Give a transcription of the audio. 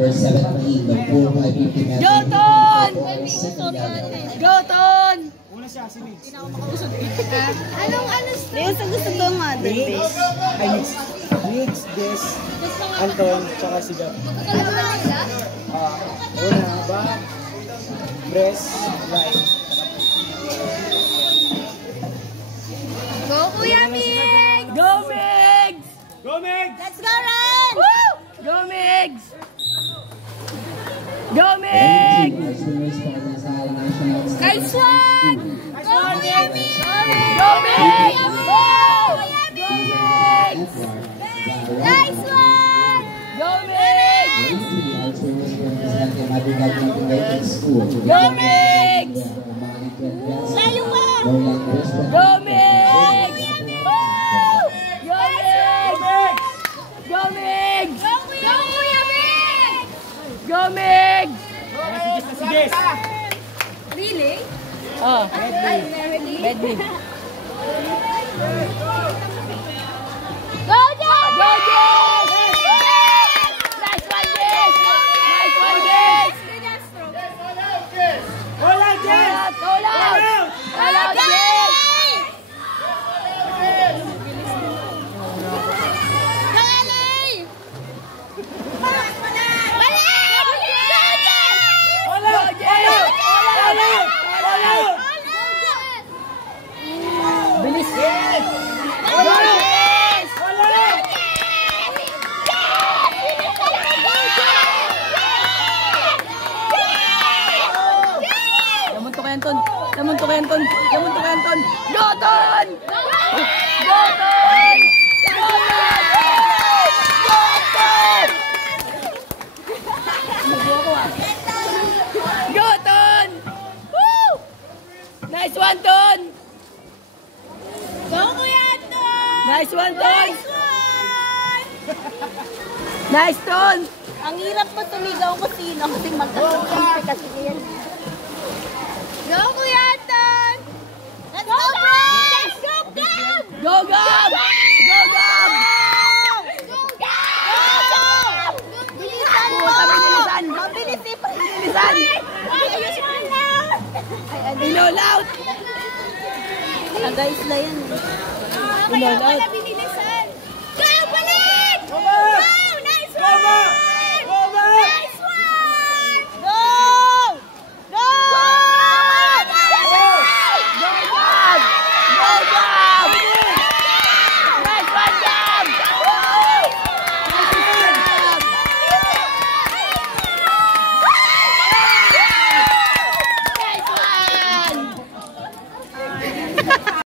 Number 17, magpuro 550 meters. Joton! Joton! Una siya, si Mix. Hindi na ako makausap. Anong Leo, sa gusto ko nga din, base. Ay, Mix. Mix, Des, Anton, tsaka si Gab. Una, back, press, right. Go, Kuya Migs! Go, Migs! Go, Mix! Let's go, Ran! Woo! Go, Migs! Go, Migs! Nice one! Go, Kuya Migs! Go, Migs! Woo! Go, Migs! Nice one! Go, Migs! Go, Migs! Layo mo! Go, Migs! Woo! Go, Migs! Go, Migs! Go, Kuya Migs! Go, Migs! Si Des. Really? Oh, Ready. Go, Jess! Go, Jess! Nice one, Jess! Nice one, Jess! Wala, Des! All out! All out, Jess! Bilis! Yes! Yamuntok yan, Ton! Yamuntok yan, Ton! Yamuntok yan, Ton! Joton! Joton! Joton! Joton! Joton! Woo! Nice one, Ton! Go, Kuya Ton! Nice one, Ton! Nice one! Nice, Ton! Ang hirap mo tumigaw ko sino kasi magkakasimpe kasi yan. Go, Kuya Ton! Let's go, Gab! Let's go, Gab! Go, Gab! Go, Gab! Go, Gab! Bilisan mo! Bilisan! Mabilis eh! Bilisan! Ayusin mo lang! Inol out! Guys na yan. Kaya pala binilisan. Go, balik! Go! Nice one!